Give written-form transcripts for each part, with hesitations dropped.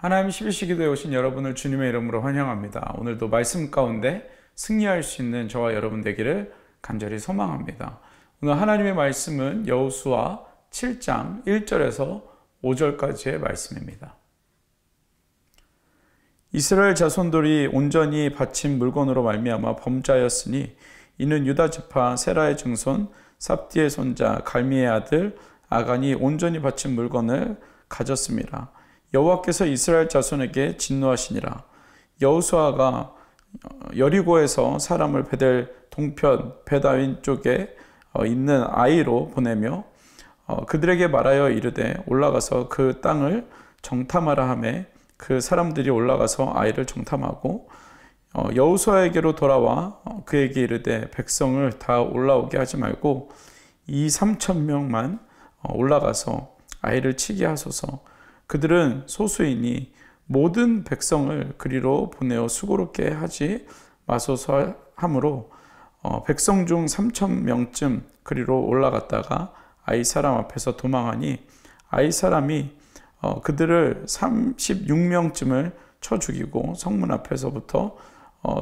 하나님 11시 기도에 오신 여러분을 주님의 이름으로 환영합니다. 오늘도 말씀 가운데 승리할 수 있는 저와 여러분 되기를 간절히 소망합니다. 오늘 하나님의 말씀은 여호수아 7장 1절에서 5절까지의 말씀입니다. 이스라엘 자손들이 온전히 바친 물건으로 말미암아 범죄하였으니 이는 유다 지파 세라의 증손 삽디의 손자 갈미의 아들 아간이 온전히 바친 물건을 가졌습니다. 여호와께서 이스라엘 자손에게 진노하시니라. 여호수아가 여리고에서 사람을 베델 동편 베다윈 쪽에 있는 아이로 보내며 그들에게 말하여 이르되 올라가서 그 땅을 정탐하라 하매 그 사람들이 올라가서 아이를 정탐하고 여호수아에게로 돌아와 그에게 이르되 백성을 다 올라오게 하지 말고 2-3천 명만 올라가서 아이를 치게 하소서. 그들은 소수이니 모든 백성을 그리로 보내어 수고롭게 하지 마소서 하므로 백성 중 3천 명쯤 그리로 올라갔다가 아이 사람 앞에서 도망하니 아이 사람이 그들을 36명쯤을 쳐 죽이고 성문 앞에서부터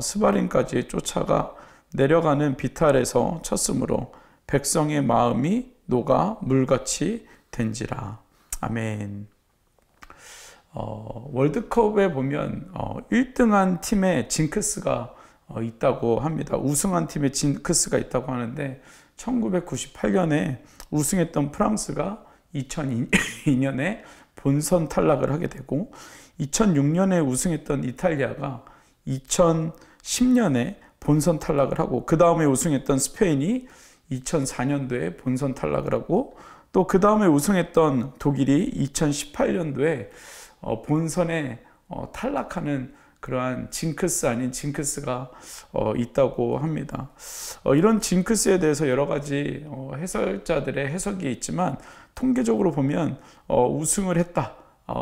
스바림까지 쫓아가 내려가는 비탈에서 쳤으므로 백성의 마음이 녹아 물같이 된지라. 아멘. 월드컵에 보면 1등한 팀에 징크스가 있다고 합니다. 우승한 팀에 징크스가 있다고 하는데 1998년에 우승했던 프랑스가 2002년에 본선 탈락을 하게 되고 2006년에 우승했던 이탈리아가 2010년에 본선 탈락을 하고 그 다음에 우승했던 스페인이 2004년도에 본선 탈락을 하고 또 그 다음에 우승했던 독일이 2018년도에 본선에 탈락하는 그러한 징크스 아닌 징크스가 있다고 합니다. 이런 징크스에 대해서 여러 가지 해설자들의 해석이 있지만 통계적으로 보면 우승을 했다.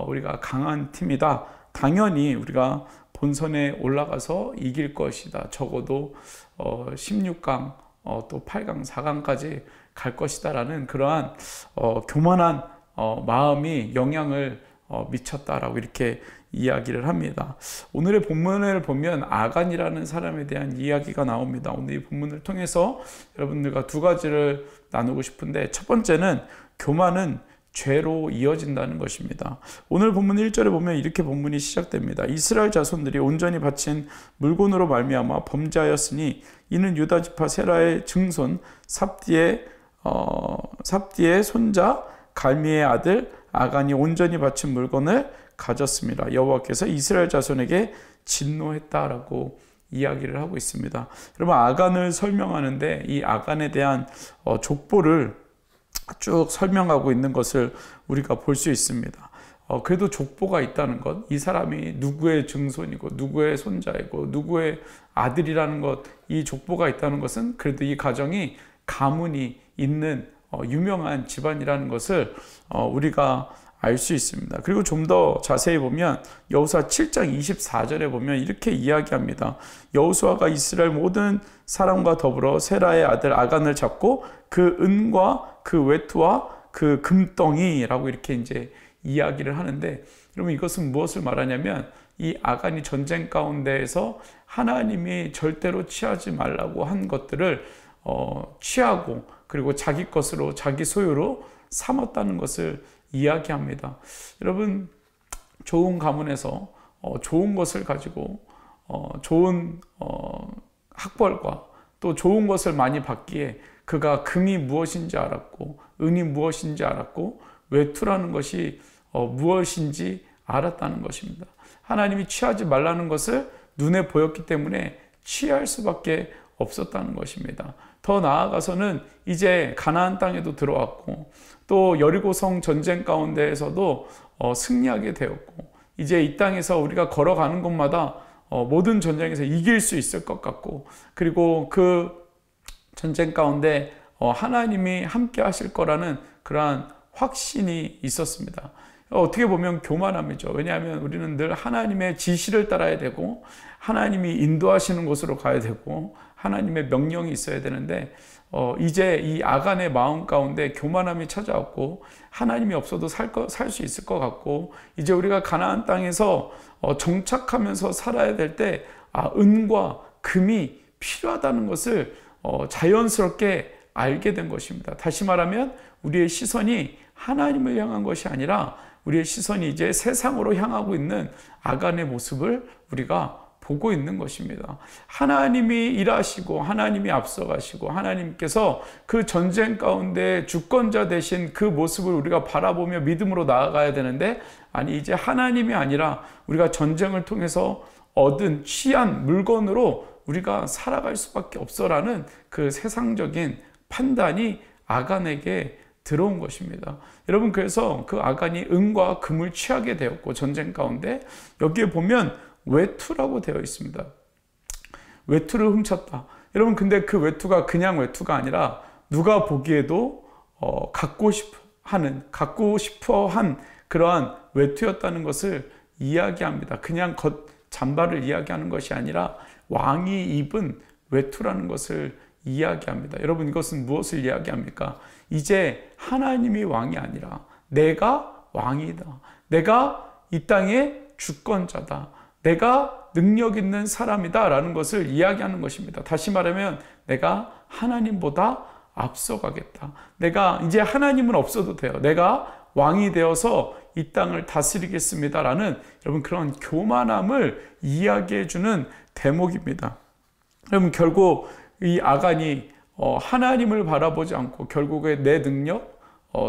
우리가 강한 팀이다. 당연히 우리가 본선에 올라가서 이길 것이다. 적어도 16강 또 8강, 4강까지 갈 것이다 라는 그러한 교만한 마음이 영향을 미쳤다라고 이렇게 이야기를 합니다. 오늘의 본문을 보면 아간이라는 사람에 대한 이야기가 나옵니다. 오늘 이 본문을 통해서 여러분들과 두 가지를 나누고 싶은데 첫 번째는 교만은 죄로 이어진다는 것입니다. 오늘 본문 1절에 보면 이렇게 본문이 시작됩니다. 이스라엘 자손들이 온전히 바친 물건으로 말미암아 범죄하였으니 이는 유다 지파 세라의 증손 삽디의 손자 갈미의 아들 아간이 온전히 바친 물건을 가졌습니다. 여호와께서 이스라엘 자손에게 진노했다라고 이야기를 하고 있습니다. 여러분, 아간을 설명하는데 이 아간에 대한 족보를 쭉 설명하고 있는 것을 우리가 볼 수 있습니다. 그래도 족보가 있다는 것, 이 사람이 누구의 증손이고 누구의 손자이고 누구의 아들이라는 것, 이 족보가 있다는 것은 그래도 이 가정이 가문이 있는 유명한 집안이라는 것을 우리가 알 수 있습니다. 그리고 좀 더 자세히 보면 여호수아 7장 24절에 보면 이렇게 이야기합니다. 여호수아가 이스라엘 모든 사람과 더불어 세라의 아들 아간을 잡고 그 은과 그 외투와 그 금덩이라고 이렇게 이제 이야기를 하는데, 여러분 이것은 무엇을 말하냐면 이 아간이 전쟁 가운데에서 하나님이 절대로 취하지 말라고 한 것들을 취하고 그리고 자기 것으로 자기 소유로 삼았다는 것을 이야기합니다. 여러분, 좋은 가문에서 좋은 것을 가지고 좋은 학벌과 또 좋은 것을 많이 받기에 그가 금이 무엇인지 알았고 은이 무엇인지 알았고 외투라는 것이 무엇인지 알았다는 것입니다. 하나님이 취하지 말라는 것을 눈에 보였기 때문에 취할 수밖에 없었다는 것입니다. 더 나아가서는 이제 가나안 땅에도 들어왔고 또 여리고성 전쟁 가운데에서도 승리하게 되었고 이제 이 땅에서 우리가 걸어가는 곳마다 모든 전쟁에서 이길 수 있을 것 같고 그리고 그 전쟁 가운데 하나님이 함께 하실 거라는 그러한 확신이 있었습니다. 어떻게 보면 교만함이죠. 왜냐하면 우리는 늘 하나님의 지시를 따라야 되고 하나님이 인도하시는 곳으로 가야 되고 하나님의 명령이 있어야 되는데 이제 이 아간의 마음 가운데 교만함이 찾아왔고 하나님이 없어도 살 수 있을 것 같고 이제 우리가 가나안 땅에서 정착하면서 살아야 될 때 은과 금이 필요하다는 것을 자연스럽게 알게 된 것입니다. 다시 말하면 우리의 시선이 하나님을 향한 것이 아니라 우리의 시선이 이제 세상으로 향하고 있는 아간의 모습을 우리가 보고 있는 것입니다. 하나님이 일하시고 하나님이 앞서가시고 하나님께서 그 전쟁 가운데 주권자 되신 그 모습을 우리가 바라보며 믿음으로 나아가야 되는데 아니 이제 하나님이 아니라 우리가 전쟁을 통해서 얻은 취한 물건으로 우리가 살아갈 수밖에 없어라는 그 세상적인 판단이 아간에게 들어온 것입니다. 여러분 그래서 그 아간이 은과 금을 취하게 되었고 전쟁 가운데 여기에 보면 외투라고 되어 있습니다. 외투를 훔쳤다. 여러분 근데 그 외투가 그냥 외투가 아니라 누가 보기에도 갖고 싶어 한 그러한 외투였다는 것을 이야기합니다. 그냥 잠바를 이야기하는 것이 아니라 왕이 입은 외투라는 것을 이야기합니다. 여러분 이것은 무엇을 이야기합니까? 이제 하나님이 왕이 아니라 내가 왕이다. 내가 이 땅의 주권자다. 내가 능력 있는 사람이다 라는 것을 이야기하는 것입니다. 다시 말하면 내가 하나님보다 앞서가겠다. 내가 이제 하나님은 없어도 돼요. 내가 왕이 되어서 이 땅을 다스리겠습니다 라는 여러분 그런 교만함을 이야기해 주는 대목입니다. 여러분 결국 이 아간이 하나님을 바라보지 않고 결국에 내 능력,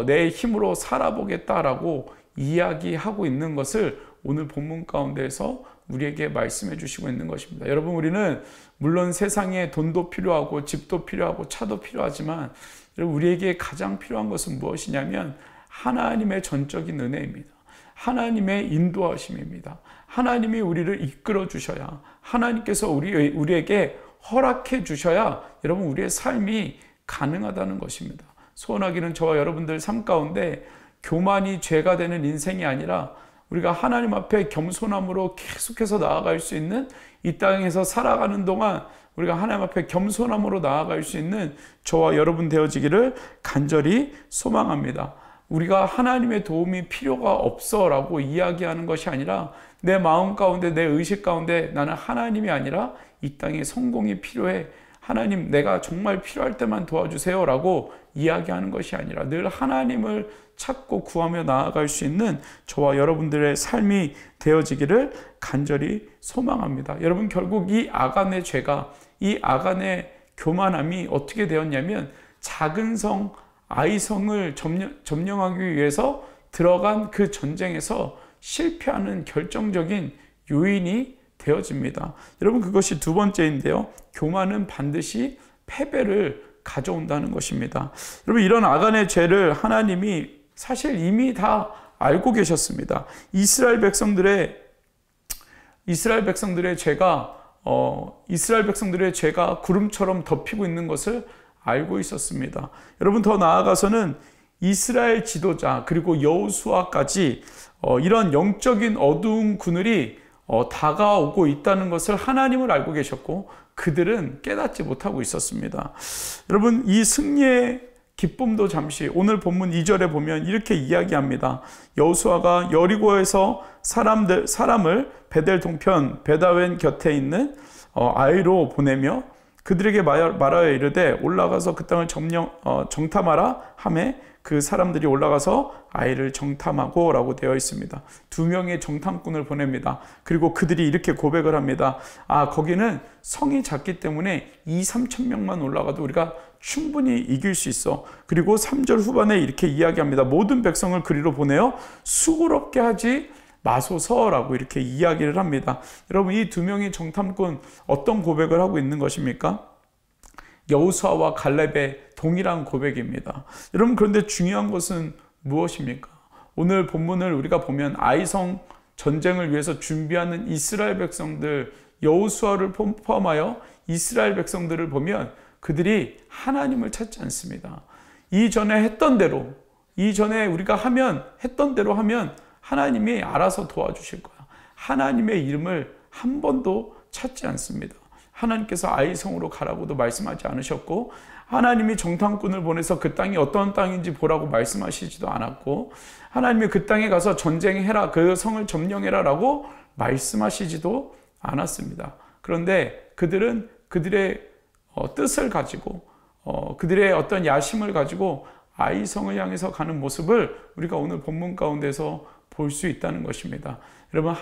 내 힘으로 살아보겠다라고 이야기하고 있는 것을 오늘 본문 가운데에서 우리에게 말씀해 주시고 있는 것입니다. 여러분 우리는 물론 세상에 돈도 필요하고 집도 필요하고 차도 필요하지만 우리에게 가장 필요한 것은 무엇이냐면 하나님의 전적인 은혜입니다. 하나님의 인도하심입니다. 하나님이 우리를 이끌어 주셔야 하나님께서 우리에게 허락해 주셔야 여러분 우리의 삶이 가능하다는 것입니다. 소원하기는 저와 여러분들 삶 가운데 교만이 죄가 되는 인생이 아니라 우리가 하나님 앞에 겸손함으로 계속해서 나아갈 수 있는 이 땅에서 살아가는 동안 우리가 하나님 앞에 겸손함으로 나아갈 수 있는 저와 여러분 되어지기를 간절히 소망합니다. 우리가 하나님의 도움이 필요가 없어 라고 이야기하는 것이 아니라 내 마음 가운데 내 의식 가운데 나는 하나님이 아니라 이 땅에 성공이 필요해. 하나님 내가 정말 필요할 때만 도와주세요 라고 이야기하는 것이 아니라 늘 하나님을 찾고 구하며 나아갈 수 있는 저와 여러분들의 삶이 되어지기를 간절히 소망합니다. 여러분 결국 이 아간의 죄가 이 아간의 교만함이 어떻게 되었냐면 작은 성 아이성을 점령하기 위해서 들어간 그 전쟁에서 실패하는 결정적인 요인이 되어집니다. 여러분 그것이 두 번째인데요. 교만은 반드시 패배를 가져온다는 것입니다. 여러분 이런 아간의 죄를 하나님이 사실 이미 다 알고 계셨습니다. 이스라엘 백성들의 죄가 구름처럼 덮이고 있는 것을 알고 있었습니다. 여러분 더 나아가서는 이스라엘 지도자 그리고 여호수아까지 이런 영적인 어두운 그늘이 다가오고 있다는 것을 하나님을 알고 계셨고 그들은 깨닫지 못하고 있었습니다. 여러분 이 승리의 기쁨도 잠시 오늘 본문 2절에 보면 이렇게 이야기합니다. 여호수아가 여리고에서 사람을 베델 동편 베다웬 곁에 있는 아이로 보내며 그들에게 말하여 이르되 올라가서 그 땅을 정탐하라 하매 그 사람들이 올라가서 아이를 정탐하고 라고 되어 있습니다. 2명의 정탐꾼을 보냅니다. 그리고 그들이 이렇게 고백을 합니다. 거기는 성이 작기 때문에 2-3천 명만 올라가도 우리가 충분히 이길 수 있어. 그리고 3절 후반에 이렇게 이야기합니다. 모든 백성을 그리로 보내어 수고롭게 하지 마소서라고 이렇게 이야기를 합니다. 여러분 이 2명의 정탐꾼 어떤 고백을 하고 있는 것입니까? 여호수아와 갈렙의 동일한 고백입니다. 여러분 그런데 중요한 것은 무엇입니까? 오늘 본문을 우리가 보면 아이성 전쟁을 위해서 준비하는 이스라엘 백성들 여호수아를 포함하여 이스라엘 백성들을 보면 그들이 하나님을 찾지 않습니다. 이전에 우리가 했던 대로 하면 하나님이 알아서 도와주실 거야. 하나님의 이름을 한 번도 찾지 않습니다. 하나님께서 아이성으로 가라고도 말씀하지 않으셨고, 하나님이 정탐꾼을 보내서 그 땅이 어떤 땅인지 보라고 말씀하시지도 않았고, 하나님이 그 땅에 가서 전쟁해라, 그 성을 점령해라 라고 말씀하시지도 않았습니다. 그런데 그들은 그들의 뜻을 가지고, 그들의 어떤 야심을 가지고 아이성을 향해서 가는 모습을 우리가 오늘 본문 가운데서 볼 수 있다는 것입니다. 여러분,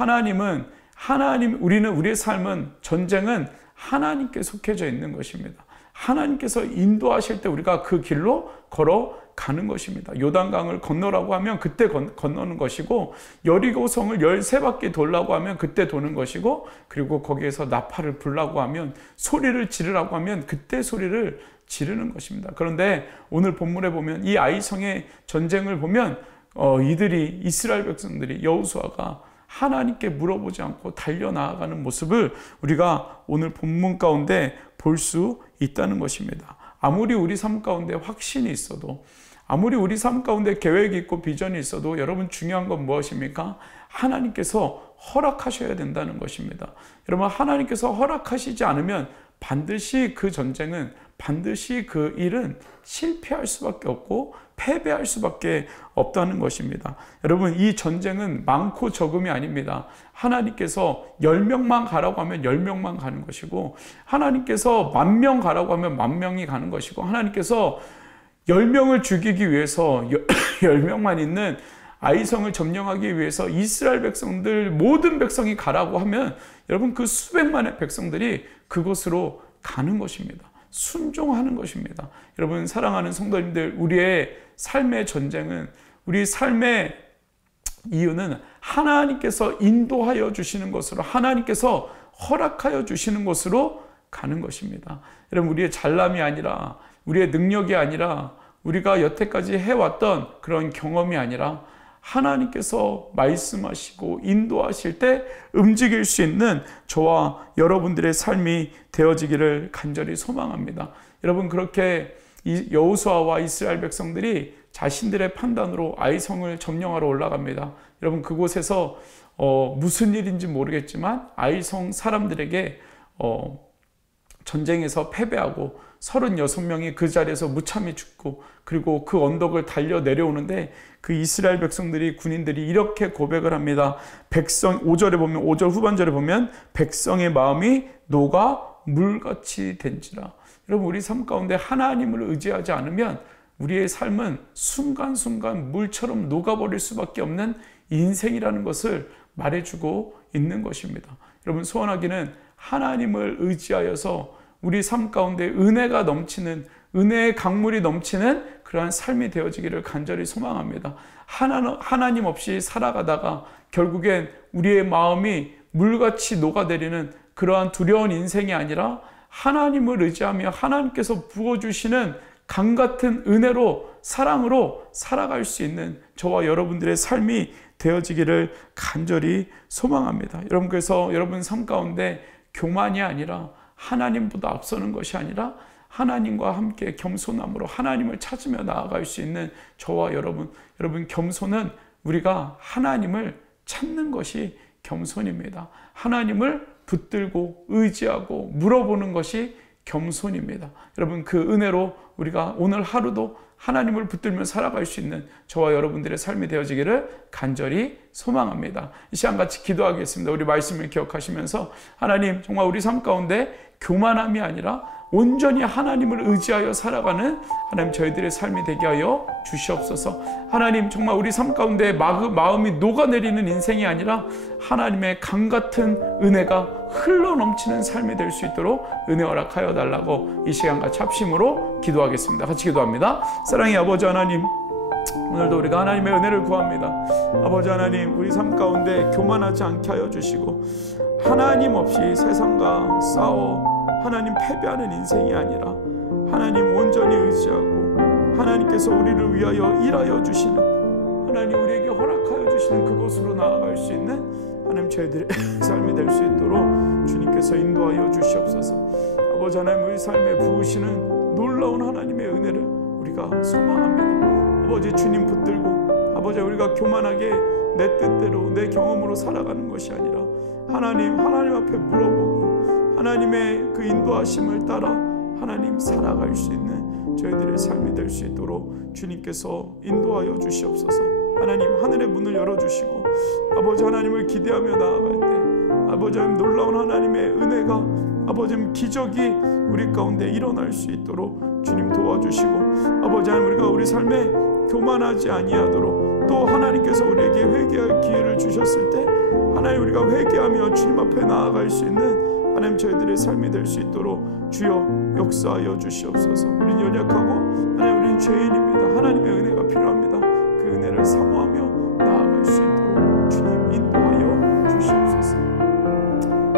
우리는 우리의 삶은, 전쟁은 하나님께 속해져 있는 것입니다. 하나님께서 인도하실 때 우리가 그 길로 걸어가는 것입니다. 요단강을 건너라고 하면 그때 건너는 것이고, 여리고성을 13바퀴 돌라고 하면 그때 도는 것이고, 그리고 거기에서 나팔을 불라고 하면, 소리를 지르라고 하면 그때 소리를 지르는 것입니다. 그런데 오늘 본문에 보면 이 아이성의 전쟁을 보면 이스라엘 백성들이, 여호수아가 하나님께 물어보지 않고 달려나아가는 모습을 우리가 오늘 본문 가운데 볼 수 있다는 것입니다. 아무리 우리 삶 가운데 확신이 있어도, 아무리 우리 삶 가운데 계획이 있고 비전이 있어도, 여러분, 중요한 건 무엇입니까? 하나님께서 허락하셔야 된다는 것입니다. 여러분, 하나님께서 허락하시지 않으면 반드시 그 전쟁은, 반드시 그 일은 실패할 수밖에 없고 패배할 수밖에 없다는 것입니다. 여러분, 이 전쟁은 많고 적음이 아닙니다. 하나님께서 10명만 가라고 하면 10명만 가는 것이고, 하나님께서 10,000명 가라고 하면 10,000명이 가는 것이고, 하나님께서 10명을 죽이기 위해서 10명만 있는 아이성을 점령하기 위해서 이스라엘 백성들, 모든 백성이 가라고 하면, 여러분, 그 수백만의 백성들이 그곳으로 가는 것입니다. 순종하는 것입니다. 여러분, 사랑하는 성도님들, 우리의 삶의 전쟁은, 우리 삶의 이유는 하나님께서 인도하여 주시는 것으로, 하나님께서 허락하여 주시는 것으로 가는 것입니다. 여러분, 우리의 잘남이 아니라, 우리의 능력이 아니라, 우리가 여태까지 해왔던 그런 경험이 아니라, 하나님께서 말씀하시고 인도하실 때 움직일 수 있는 저와 여러분들의 삶이 되어지기를 간절히 소망합니다. 여러분, 그렇게 여호수아와 이스라엘 백성들이 자신들의 판단으로 아이성을 점령하러 올라갑니다. 여러분, 그곳에서 무슨 일인지 모르겠지만 아이성 사람들에게 전쟁에서 패배하고 36명이 그 자리에서 무참히 죽고, 그리고 그 언덕을 달려 내려오는데 그 이스라엘 백성들이, 군인들이 이렇게 고백을 합니다. 5절에 보면, 5절 후반절에 보면, 백성의 마음이 녹아 물같이 된지라. 여러분, 우리 삶 가운데 하나님을 의지하지 않으면 우리의 삶은 순간순간 물처럼 녹아버릴 수밖에 없는 인생이라는 것을 말해주고 있는 것입니다. 여러분, 소원하기는 하나님을 의지하여서 우리 삶 가운데 은혜가 넘치는, 은혜의 강물이 넘치는 그러한 삶이 되어지기를 간절히 소망합니다. 하나님 없이 살아가다가 결국엔 우리의 마음이 물같이 녹아내리는 그러한 두려운 인생이 아니라, 하나님을 의지하며 하나님께서 부어주시는 강같은 은혜로, 사랑으로 살아갈 수 있는 저와 여러분들의 삶이 되어지기를 간절히 소망합니다. 여러분, 그래서 여러분 삶 가운데 교만이 아니라, 하나님보다 앞서는 것이 아니라 하나님과 함께 겸손함으로 하나님을 찾으며 나아갈 수 있는 저와 여러분, 겸손은 우리가 하나님을 찾는 것이 겸손입니다. 하나님을 붙들고 의지하고 물어보는 것이 겸손입니다. 여러분, 그 은혜로 우리가 오늘 하루도 하나님을 붙들며 살아갈 수 있는 저와 여러분들의 삶이 되어지기를 간절히 소망합니다. 이 시간 같이 기도하겠습니다. 우리 말씀을 기억하시면서, 하나님, 정말 우리 삶 가운데 교만함이 아니라 온전히 하나님을 의지하여 살아가는 하나님, 저희들의 삶이 되게 하여 주시옵소서. 하나님, 정말 우리 삶 가운데 마음이 녹아내리는 인생이 아니라 하나님의 강같은 은혜가 흘러넘치는 삶이 될 수 있도록 은혜 허락하여 달라고 이 시간 같이 합심으로 기도하겠습니다. 같이 기도합니다. 사랑의 아버지 하나님, 오늘도 우리가 하나님의 은혜를 구합니다. 아버지 하나님, 우리 삶 가운데 교만하지 않게 하여 주시고, 하나님 없이 세상과 싸워 하나님 패배하는 인생이 아니라, 하나님 온전히 의지하고 하나님께서 우리를 위하여 일하여 주시는, 하나님 우리에게 허락하여 주시는 그곳으로 나아갈 수 있는 하나님 저희들의 삶이 될 수 있도록 주님께서 인도하여 주시옵소서. 아버지 하나님, 우리 삶에 부으시는 놀라운 하나님의 은혜를 우리가 소망합니다. 아버지, 주님 붙들고, 아버지, 우리가 교만하게 내 뜻대로 내 경험으로 살아가는 것이 아니라 하나님 앞에 물어보고, 하나님의 그 인도하심을 따라 하나님 살아갈 수 있는 저희들의 삶이 될 수 있도록 주님께서 인도하여 주시옵소서. 하나님 하늘의 문을 열어주시고 아버지 하나님을 기대하며 나아갈 때 아버지 하나님 놀라운 하나님의 은혜가 아버지 하나님 기적이 우리 가운데 일어날 수 있도록 주님 도와주시고 아버지 하나님 우리가 우리 삶에 교만하지 아니하도록 또 하나님께서 우리에게 회개할 기회를 주셨을 때 하나님 우리가 회개하며 주님 앞에 나아갈 수 있는 하나님 저희들의 삶이 될 수 있도록 주여 역사하여 주시옵소서. 우린 연약하고 하나님 우린 죄인입니다. 하나님의 은혜가 필요합니다. 그 은혜를 사모하며 나아갈 수 있도록 주님 인도하여 주시옵소서.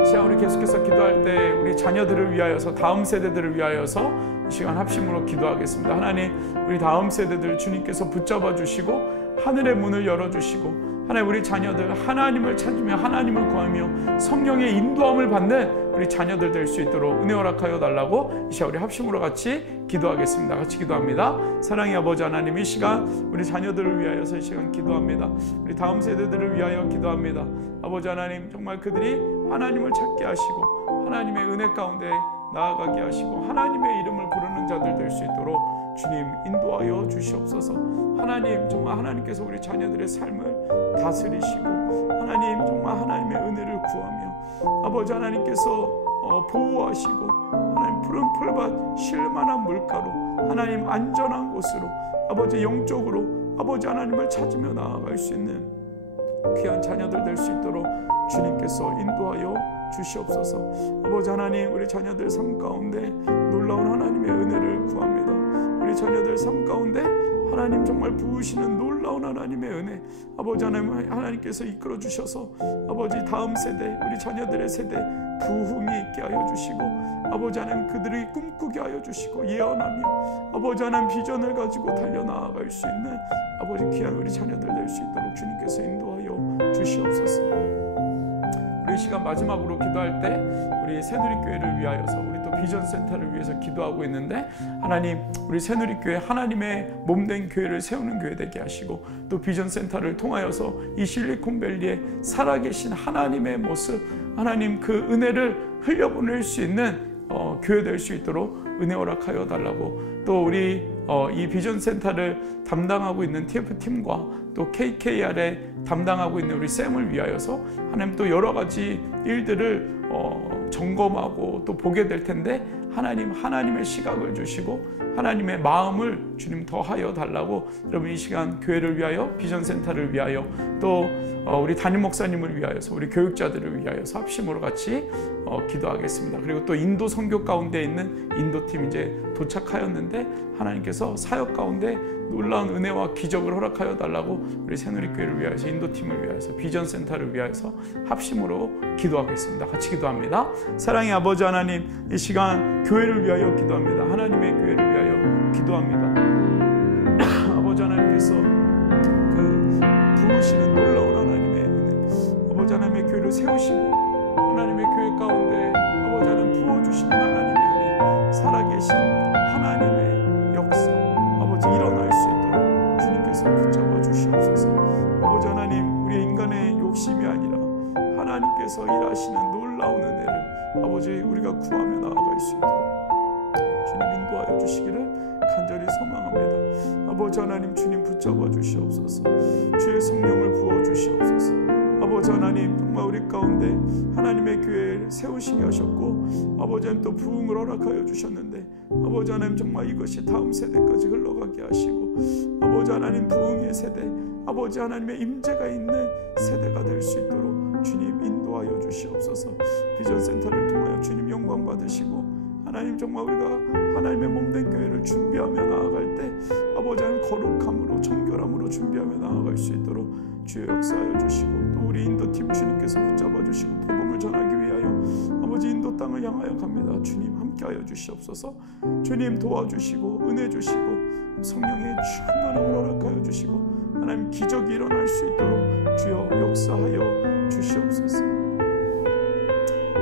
시간 우리 계속해서 기도할 때 우리 자녀들을 위하여서 다음 세대들을 위하여서 이 시간 합심으로 기도하겠습니다. 하나님 우리 다음 세대들 주님께서 붙잡아 주시고 하늘의 문을 열어주시고 하나님 우리 자녀들 하나님을 찾으며 하나님을 구하며 성령의 인도함을 받는 우리 자녀들 될 수 있도록 은혜 허락하여 달라고 이 시간 우리 합심으로 같이 기도하겠습니다. 같이 기도합니다. 사랑의 아버지 하나님 이 시간 우리 자녀들을 위하여서 이 시간 기도합니다. 우리 다음 세대들을 위하여 기도합니다. 아버지 하나님 정말 그들이 하나님을 찾게 하시고 하나님의 은혜 가운데 나아가게 하시고 하나님의 이름을 부르는 자들 될 수 있도록 주님 인도하여 주시옵소서. 하나님 정말 하나님께서 우리 자녀들의 삶을 다스리시고 하나님 정말 하나님의 은혜를 구하며 아버지 하나님께서 보호하시고 하나님 푸른 풀밭 쉴만한 물가로 하나님 안전한 곳으로 아버지 영적으로 아버지 하나님을 찾으며 나아갈 수 있는 귀한 자녀들 될 수 있도록 주님께서 인도하여 주시옵소서. 아버지 하나님 우리 자녀들 삶 가운데 놀라운 하나님의 은혜를 구합니다. 우리 자녀들 삶 가운데 하나님 정말 부으시는 놀라운 하나님의 은혜 아버지 하나님께서 이끌어 주셔서 아버지 다음 세대 우리 자녀들의 세대 부흥이 있게 하여 주시고 아버지 하나님 그들이 꿈꾸게 하여 주시고 예언하며 아버지 하나님 비전을 가지고 달려나아갈 수 있는 아버지 귀한 우리 자녀들 될 수 있도록 주님께서 인도하여 주시옵소서. 우리 시간 마지막으로 기도할 때 우리 새누리교회를 위하여서 우리 또 비전센터를 위해서 기도하고 있는데 하나님 우리 새누리교회 하나님의 몸된 교회를 세우는 교회 되게 하시고 또 비전센터를 통하여서 이 실리콘밸리에 살아계신 하나님의 모습 하나님 그 은혜를 흘려보낼 수 있는 교회 될 수 있도록 은혜 허락하여 달라고 또 우리 이 비전센터를 담당하고 있는 TF팀과 또 KKR에 담당하고 있는 우리 쌤을 위하여서 하나님 또 여러 가지 일들을 점검하고 또 보게 될 텐데 하나님의 시각을 주시고 하나님의 마음을 주님 더하여 달라고 여러분 이 시간 교회를 위하여 비전센터를 위하여 또 우리 담임 목사님을 위하여서 우리 교육자들을 위하여서 합심으로 같이 기도하겠습니다. 그리고 또 인도 선교 가운데 있는 인도팀 이제 도착하였는데 하나님께서 사역 가운데 놀라운 은혜와 기적을 허락하여 달라고 우리 새누리교회를 위하여서 인도팀을 위하여서 비전센터를 위하여서 합심으로 기도하겠습니다. 같이 기도합니다. 사랑의 아버지 하나님 이 시간 교회를 위하여 기도합니다. 하나님의 교회를 위하여 기도합니다. 아버지 하나님께서 그 부으시는 놀라운 하나님의 은혜 아버지 하나님의 교회를 세우시고 하나님의 교회 가운데 아버지 하나님 부어주시는 하나님의 은혜 살아계신 하나님의 역사 아버지 일어날 수 있도록 주님께서 붙잡아 주시옵소서. 아버지 하나님 우리의 인간의 욕심이 아니라 하나님께서 일하시는 놀라운 은혜를 아버지 우리가 구하며 나아갈 수 있도록 주님 인도하여 주시기를 간절히 소망합니다. 아버지 하나님 주님 붙잡아 주시옵소서. 주의 성령을 부어 주시옵소서. 아버지 하나님 정말 우리 가운데 하나님의 교회를 세우시게 하셨고 아버지 하나님 또 부흥을 허락하여 주셨는데 아버지 하나님 정말 이것이 다음 세대까지 흘러가게 하시고 아버지 하나님 부흥의 세대 아버지 하나님의 임재가 있는 세대가 될 수 있도록 주님 인도하여 주시옵소서. 비전센터를 통하여 주님 영광 받으시고 하나님 정말 우리가 하나님의 몸된 교회를 준비하며 나아갈 때 아버지 하나님 거룩함으로 정결함으로 준비하며 나아갈 수 있도록 주의 역사하여 주시고 또 우리 인도팀 주님께서 붙잡아 주시고 복음을 전하기 위하여 아버지 인도 땅을 향하여 갑니다. 주님 함께하여 주시옵소서. 주님 도와주시고 은혜 주시고 성령의 충만함을 허락하여 주시고 하나님 기적이 일어날 수 있도록 주여 역사하여 주시옵소서.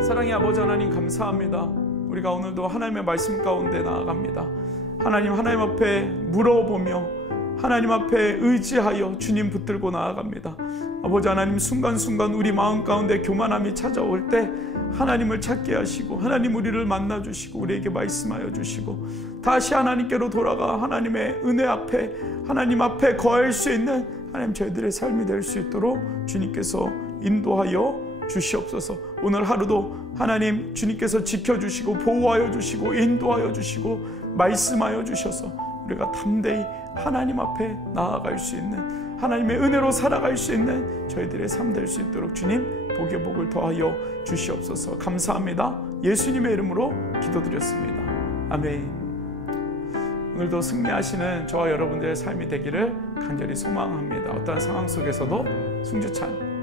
사랑의 아버지 하나님 감사합니다. 우리가 오늘도 하나님의 말씀 가운데 나아갑니다. 하나님 앞에 물어보며 하나님 앞에 의지하여 주님 붙들고 나아갑니다. 아버지 하나님, 순간순간 우리 마음 가운데 교만함이 찾아올 때 하나님을 찾게 하시고 하나님 우리를 만나주시고 우리에게 말씀하여 주시고 다시 하나님께로 돌아가 하나님의 은혜 앞에 하나님 앞에 거할 수 있는 하나님 저희들의 삶이 될 수 있도록 주님께서 인도하여 주시옵소서. 오늘 하루도 하나님 주님께서 지켜주시고 보호하여 주시고 인도하여 주시고 말씀하여 주셔서 우리가 담대히 하나님 앞에 나아갈 수 있는 하나님의 은혜로 살아갈 수 있는 저희들의 삶 될 수 있도록 주님 복의 복을 더하여 주시옵소서. 감사합니다. 예수님의 이름으로 기도드렸습니다. 아멘. 오늘도 승리하시는 저와 여러분들의 삶이 되기를 간절히 소망합니다. 어떠한 상황 속에서도 승주찬